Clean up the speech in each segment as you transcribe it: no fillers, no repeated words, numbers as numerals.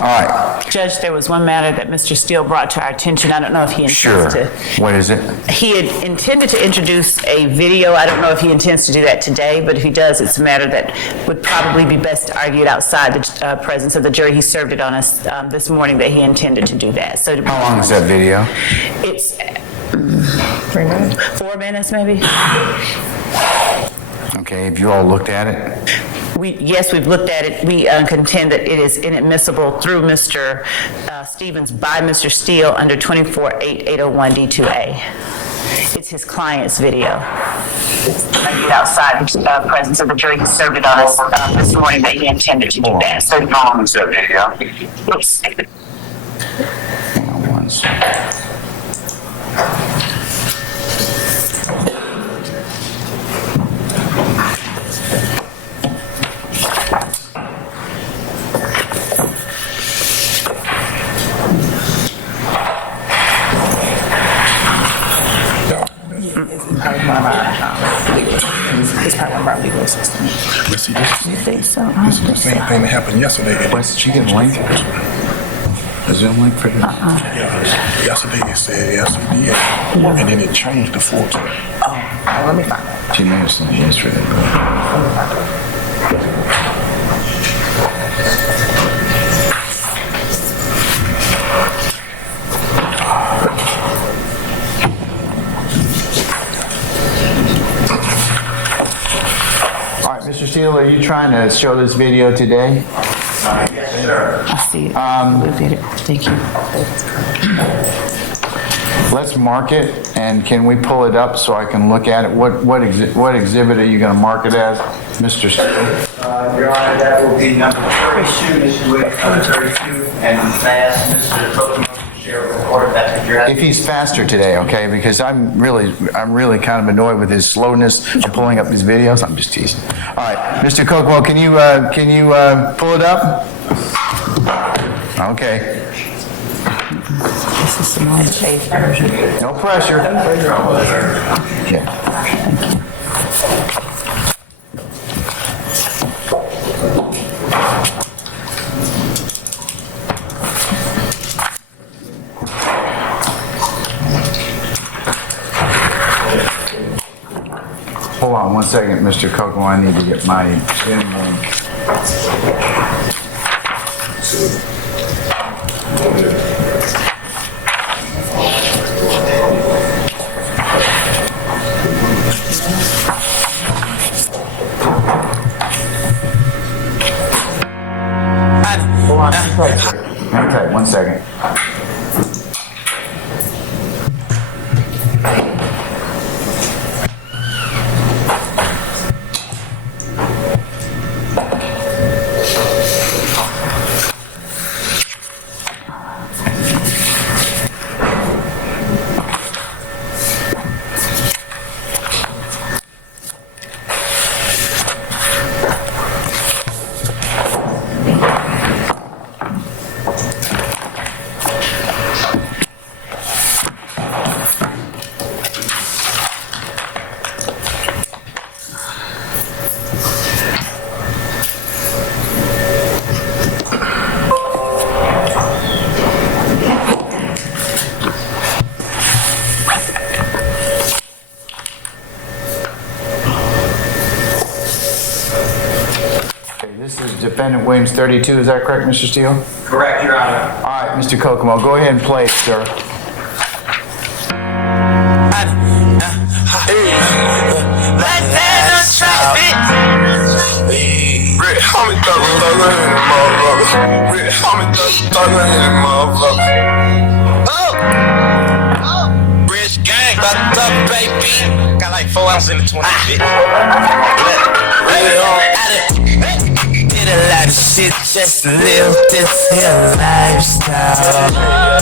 All right. Judge, there was one matter that Mr. Steele brought to our attention. I don't know if he intends to. What is it? He had intended to introduce a video. I don't know if he intends to do that today, but if he does, it's a matter that would probably be best argued outside the presence of the jury. He served it on us this morning that he intended to do that. So how long is that video? It's 3 minutes, 4 minutes maybe. Okay, have you all looked at it? Yes, we've looked at it. We contend that it is inadmissible through Mr. Stevens by Mr. Steele under 24-801D2A. It's his client's video. Outside the presence of the jury, he served it on us this morning that he intended to do that. So how long is that video? Hang on one second. It's part of our legal system. Let's see, You think so? this is the same thing that happened yesterday. Wes, did you get a link? A Zoom link for this? Yeah, yesterday it said SCDA, and then it changed to 14. Oh, let me find it. She may have sent it yesterday, but... Mr. Steele, are you trying to show this video today? Yes, sir. I see it. Look at it. Thank you. Let's mark it, and can we pull it up so I can look at it? What exhibit are you going to mark it as, Mr. Steele? Your Honor, that will be number 32, Mr. Wick, 32, and last, Mr. Kokomo. If he's faster today, okay, because I'm really kind of annoyed with his slowness of pulling up these videos. I'm just teasing. All right, Mr. Kokomo, can you pull it up? Okay. This is the non-safe version. No pressure. Yeah. Hold on one second, Mr. Kokomo. I need to get my Zoom link. Hold on. Okay, one second. Defendant Williams 32, is that correct, Mr. Steele? Correct, Your Honor. All right, Mr. Kokomo, go ahead and play it, sir. Rich gang, bucked up, baby. Got like 4 ounces in the 20 bit. Did a lot of shit just to live this here lifestyle.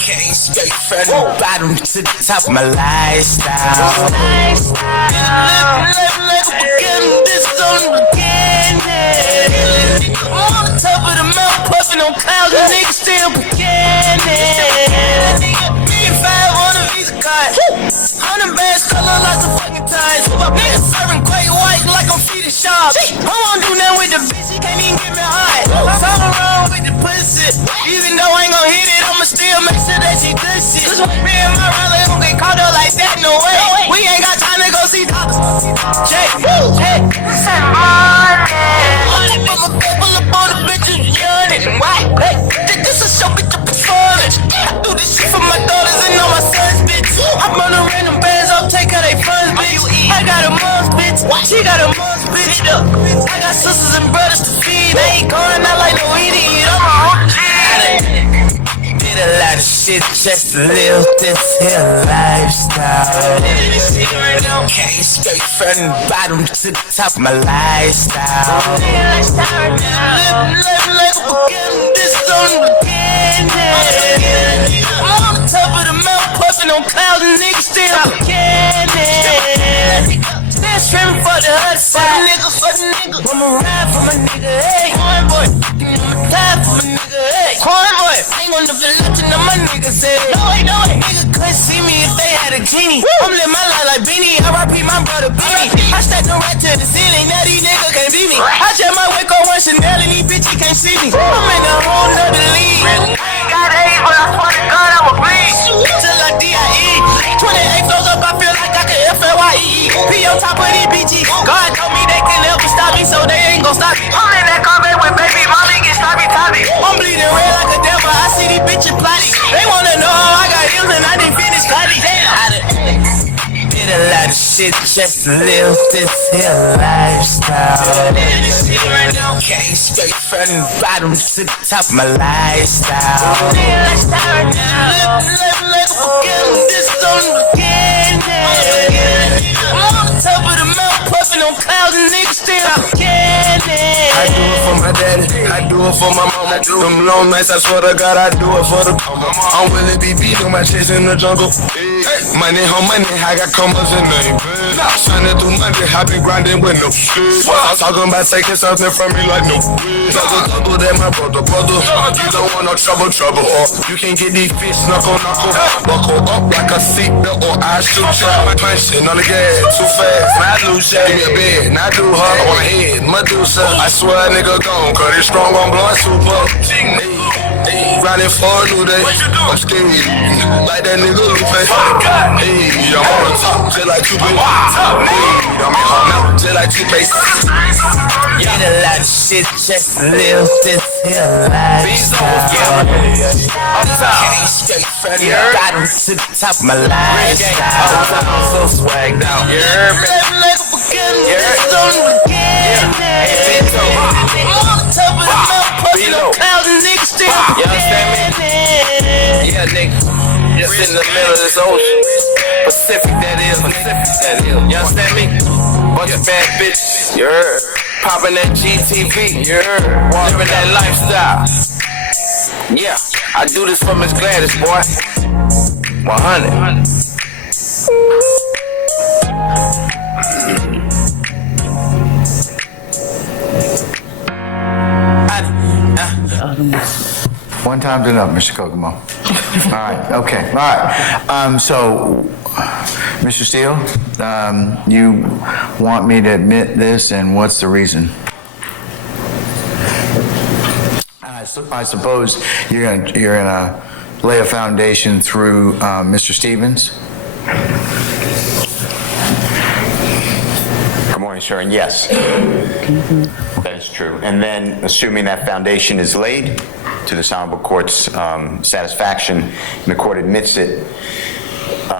Came straight from the bottom to the top of my lifestyle. Live like a beginning, this on the beginning. I'm on the top of the mountain, puffing on clouds, and niggas still beginning. If I want a Visa card, 100 bands, color lots of fucking ties. Niggas serving quite white like I'm feeding sharp. I won't do nothing with the bitch, she can't even get me high. Something wrong with the pussy. Me and my brother don't get caught up like that, no way. We ain't got time to go see doctors. Check, check. Money from a couple of other bitches, yawning. Why? Hey, this is show bitch up performance. I do this shit for my daughters and all my sons, bitch. I run the random bands up, take how they funds, bitch. I got a mom's bitch, she got a mom's bitch. I got sisters and brothers to feed. They ain't going out like no idiot. I'm a whole did a lot of shit just to live this here lifestyle. Came straight from the bottom to the top of my lifestyle. Living like a beginning, this is on the beginning. I'm on the top of the mountain, puffing on clouds and niggas still beginning. Still trimming for the other side. For the nigga, I'ma ride for my nigga, hey. Corn boy, I'ma die for my nigga, hey. Corn boy, ain't gonna feel nothing on my niggas, hey. No way, no way. Nigga couldn't see me if they had a genie. I'm living my life like Beanie, R.I.P. my brother Beanie. I stacked no right to the ceiling, now these niggas can't beat me. I just might wake up one Chanel and these bitches can't see me. I'm in a whole nother league. I ain't got AIDS, but I swear to God I'ma bleed. Till I D.I.E. 28 flows up, I feel like I can F.L.Y.E. P on top of these BG. God told me they can never stop me, so they ain't gon' stop me. I'm in that comment with baby mommy get sloppy toppy. I'm bleeding red like a devil, I see these bitches plotting. They wanna know how I got heels and I didn't finish cutting. Did a lot of shit just to live this here lifestyle. Came straight from the bottom to the top of my lifestyle. Living like a beginning, this is on the beginning. I'm on the top of the mountain, puffing on clouds and niggas still beginning. I do it for my daddy, I do it for my mama. Them long nights, I swear to God, I do it for the mama. I'm Willie B. beat on my chest in the jungle. Money on money, I got commas in name. Shining through Monday, I been grinding with no shit. I'm talking about taking something from me like no double that my brother. You don't want no trouble. Or you can get these fish knuckle. Buckle up like a seatbelt or I shoot you. Punching on the gas, too fast, I lose shit. Give me a bed, not do her on the head, Medusa. I swear a nigga gone, cause it's strong on blowing super. Riding for a new day, I'm scared, like that nigga Lupe. Hey, I'm on the top, just like two big. I'm in home now, just like two base. Did a lot of shit just to live this here lifestyle. Came straight from the bottom to the top of my lifestyle. I'm so swagged out. Living like a beginning, this is on the beginning. I'm on the top of the mountain, pushing on clouds and niggas still. You understand me? Yeah, nigga. Just in the middle of this ocean. Pacific, that is. You understand me? Bunch of bad bitches. You heard? Popping that GTV. You heard? Living that lifestyle. Yeah, I do this for Miss Gladys, boy. 100. One time's enough, Mr. Kokomo. All right, okay, all right. So, Mr. Steele, you want me to admit this, and what's the reason? I suppose you're gonna lay a foundation through Mr. Stevens? Good morning, sir, and yes, that is true. And then, assuming that foundation is laid to this honorable court's satisfaction, and the court admits it,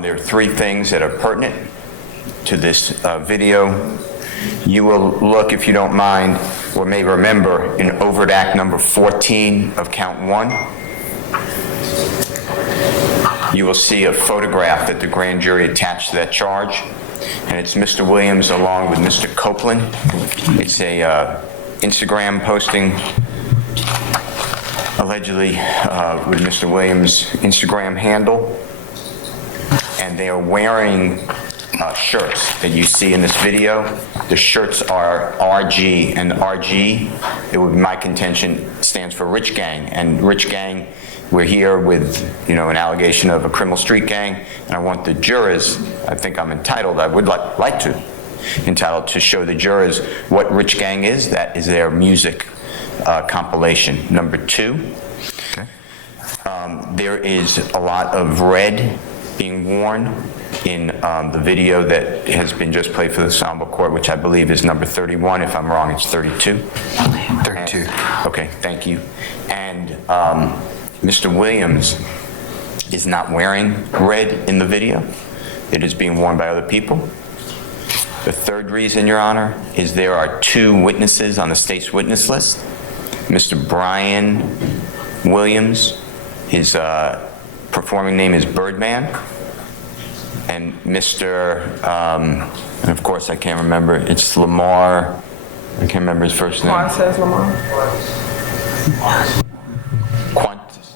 there are three things that are pertinent to this video. You will look, if you don't mind, or may remember, in overt act number 14 of count 1. You will see a photograph that the grand jury attached to that charge, and it's Mr. Williams along with Mr. Copeland. It's a Instagram posting, allegedly with Mr. Williams' Instagram handle, and they are wearing shirts that you see in this video. The shirts are RG, and RG, it would be my contention, stands for Rich Gang, and Rich Gang, we're here with, an allegation of a criminal street gang, and I want the jurors, I think I'm entitled, I would like to, entitled to show the jurors what Rich Gang is. That is their music compilation. Number 2, There is a lot of red being worn in the video that has been just played for the Honorable Court, which I believe is number 31. If I'm wrong, it's 32. 32. Okay, thank you. And Mr. Williams is not wearing red in the video. It is being worn by other people. The third reason, Your Honor, is there are 2 witnesses on the state's witness list. Mr. Brian Williams, his performing name is Birdman, and Mr., and of course I can't remember, it's Lamar, I can't remember his first name. Says Lamar.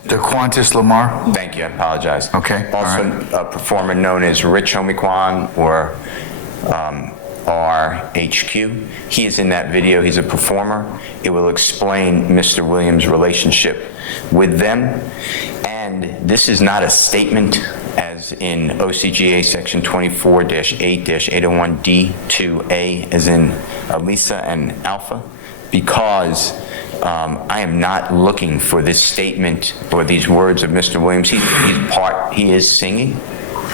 The Qantas Lamar? Thank you, I apologize. Okay, all Also, right. a performer known as Rich Homikwan, or RHQ. He is in that video. He's a performer. It will explain Mr. Williams' relationship with them. And this is not a statement as in OCGA section 24-8-801D2A, as in Lisa and Alpha, because I am not looking for this statement or these words of Mr. Williams. He is singing.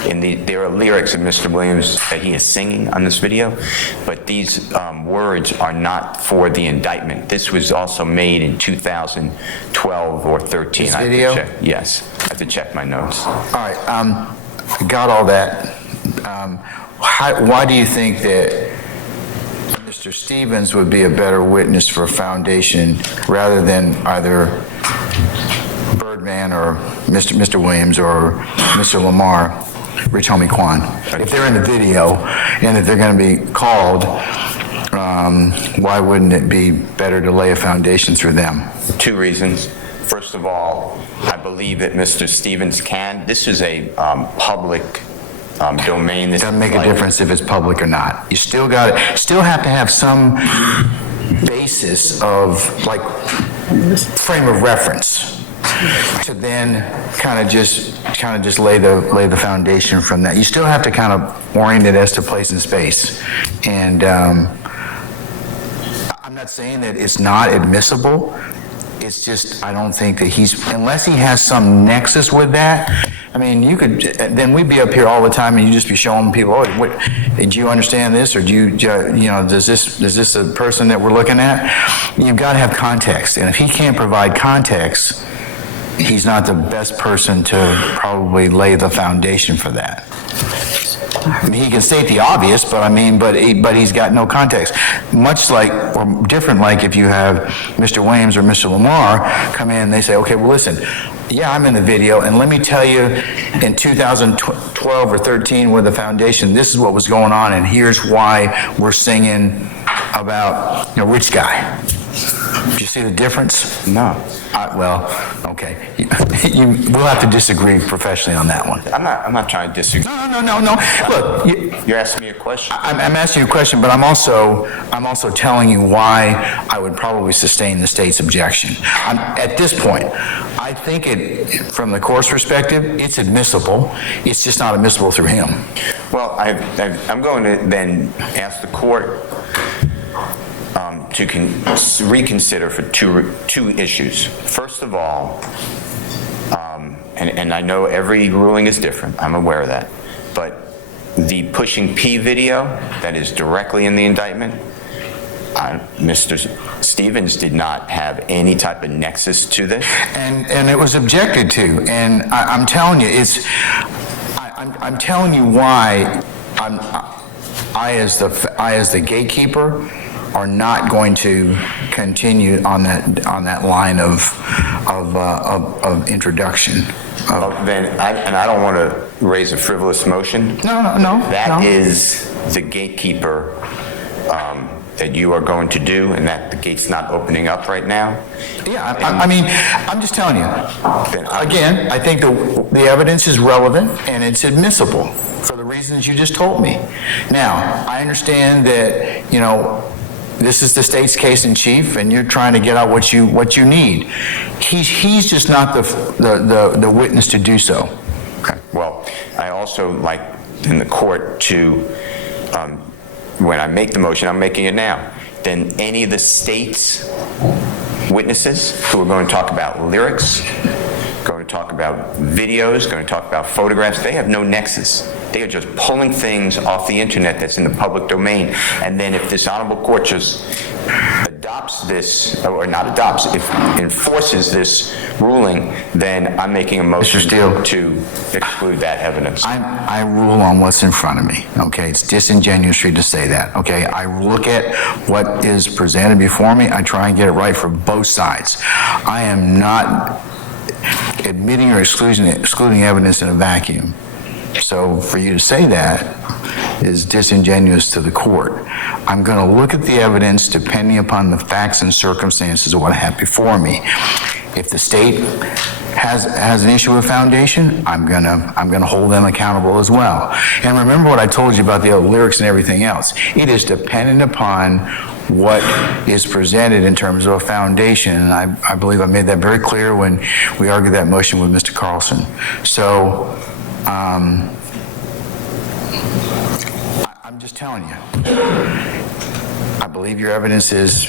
There are lyrics of Mr. Williams that he is singing on this video, but these words are not for the indictment. This was also made in 2012 or 13. This I have to video? check. Yes, I have to check my notes. All right, got all that. Why do you think that Mr. Stevens would be a better witness for a foundation rather than either Birdman or Mr. Williams or Mr. Lamar, Rich Homie Kwan? If they're in the video and if they're going to be called, why wouldn't it be better to lay a foundation through them? 2 reasons. First of all, I believe that Mr. Stevens can. This is a public domain. This Doesn't make a like- difference if it's public or not. You still have to have some basis of like frame of reference to then kind of just lay the foundation from that. You still have to kind of orient it as to place and space. And I'm not saying that it's not admissible. It's just, I don't think that unless he has some nexus with that, I mean, then we'd be up here all the time and you'd just be showing people, oh, did you understand this? Or does this a person that we're looking at? You've got to have context. And if he can't provide context, he's not the best person to probably lay the foundation for that. I mean, he can state the obvious, but he's got no context. Much like, or different like if you have Mr. Williams or Mr. Lamar come in and they say, okay, well, listen, yeah, I'm in the video, and let me tell you, in 2012 or 13 with the foundation, this is what was going on, and here's why we're singing about, rich guy. Do you see the difference? No. Well, okay. We'll have to disagree professionally on that one. I'm not trying to disagree. No. Look, You're asking me a question. I'm asking you a question, but I'm also telling you why I would probably sustain the state's objection. At this point, I think from the court's perspective, it's admissible. It's just not admissible through him. Well, I'm going to then ask the court to reconsider for two issues. First of all, and I know every ruling is different, I'm aware of that, but the Pushing P video that is directly in the indictment, Mr. Stevens did not have any type of nexus to this. And it was objected to, and I'm telling you, I'm telling you why I as the gatekeeper are not going to continue on that line of introduction. I don't want to raise a frivolous motion. No. That is the gatekeeper that you are going to do, and that the gate's not opening up right now. Yeah, I mean, I'm just telling you. Again, I think the evidence is relevant and it's admissible for the reasons you just told me. Now, I understand that, this is the state's case in chief, and you're trying to get out what you need. He's just not the witness to do so. Okay. Well, I also like in the court to, when I make the motion, I'm making it now, then any of the state's witnesses who are going to talk about lyrics, going to talk about videos, going to talk about photographs. They have no nexus. They are just pulling things off the internet that's in the public domain. And then if this honorable court just adopts this, or not adopts, if enforces this ruling, then I'm making a motion Mr. Steele. to exclude that evidence. I rule on what's in front of me, okay? It's disingenuous for you to say that, okay? I look at what is presented before me. I try and get it right for both sides. I am not admitting or excluding evidence in a vacuum. So for you to say that is disingenuous to the court. I'm going to look at the evidence depending upon the facts and circumstances of what I have before me. If the state has an issue with foundation, I'm gonna hold them accountable as well. And remember what I told you about the lyrics and everything else. It is dependent upon what is presented in terms of a foundation, and I believe I made that very clear when we argued that motion with Mr. Carlson. So, I'm just telling you, I believe your evidence is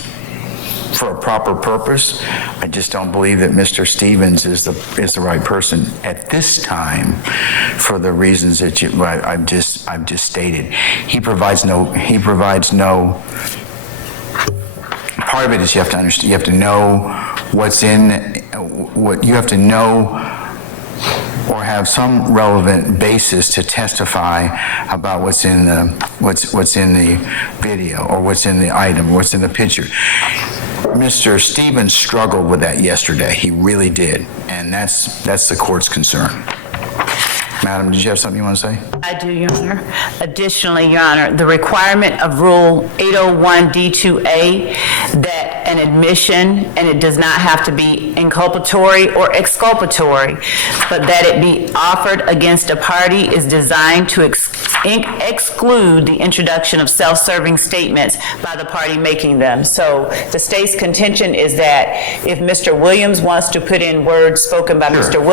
for a proper purpose. I just don't believe that Mr. Stevens is the right person at this time for the reasons that I've just stated. He provides no. Part of it is you have to understand. You have to know what's in. What you have to know, or have some relevant basis to testify about what's in the video, or what's in the item, or what's in the picture. Mr. Stevens struggled with that yesterday. He really did, and that's the court's concern. Madam, did you have something you want to say? I do, Your Honor. Additionally, Your Honor, the requirement of Rule 801D2A that an admission, and it does not have to be inculpatory or exculpatory, but that it be offered against a party is designed to exclude the introduction of self-serving statements by the party making them. So the state's contention is that if Mr. Williams wants to put in words spoken by Mr.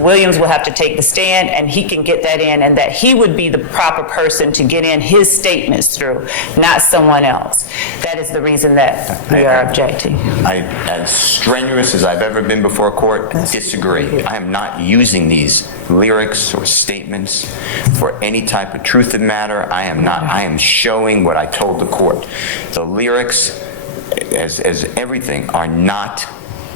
Williams will have to take the stand, and he can get that in, and that he would be the proper person to get in his statements through, not someone else. That is the reason that we are objecting. As strenuous as I've ever been before a court, disagree. I am not using these lyrics or statements for any type of truth of matter. I am showing what I told the court. The lyrics, as everything, are not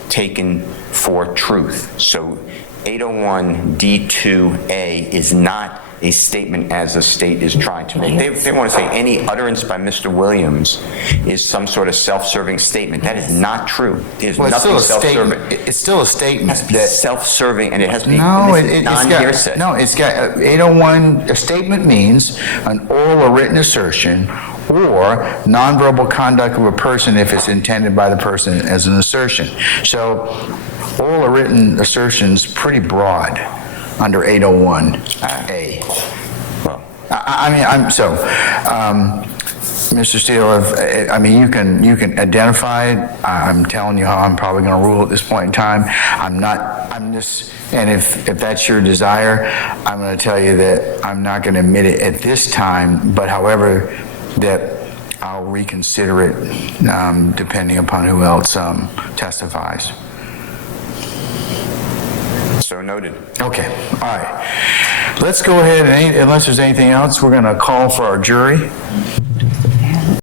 taken for truth. So 801D2A is not a statement as a state is trying to make. They want to say any utterance by Mr. Williams is some sort of self-serving statement. That is not true. There's nothing self-serving. It's still a statement. That's self-serving, and it has to be non-hearsay. No, it's got 801. A statement means an oral or written assertion or nonverbal conduct of a person if it's intended by the person as an assertion. So oral or written assertion's pretty broad under 801A. Well, Mr. Steele, you can identify it. I'm telling you how I'm probably going to rule at this point in time. And if that's your desire, I'm going to tell you that I'm not going to admit it at this time, but however, that I'll reconsider it depending upon who else testifies. so noted. Okay, all right. Let's go ahead and, unless there's anything else, we're going to call for our jury.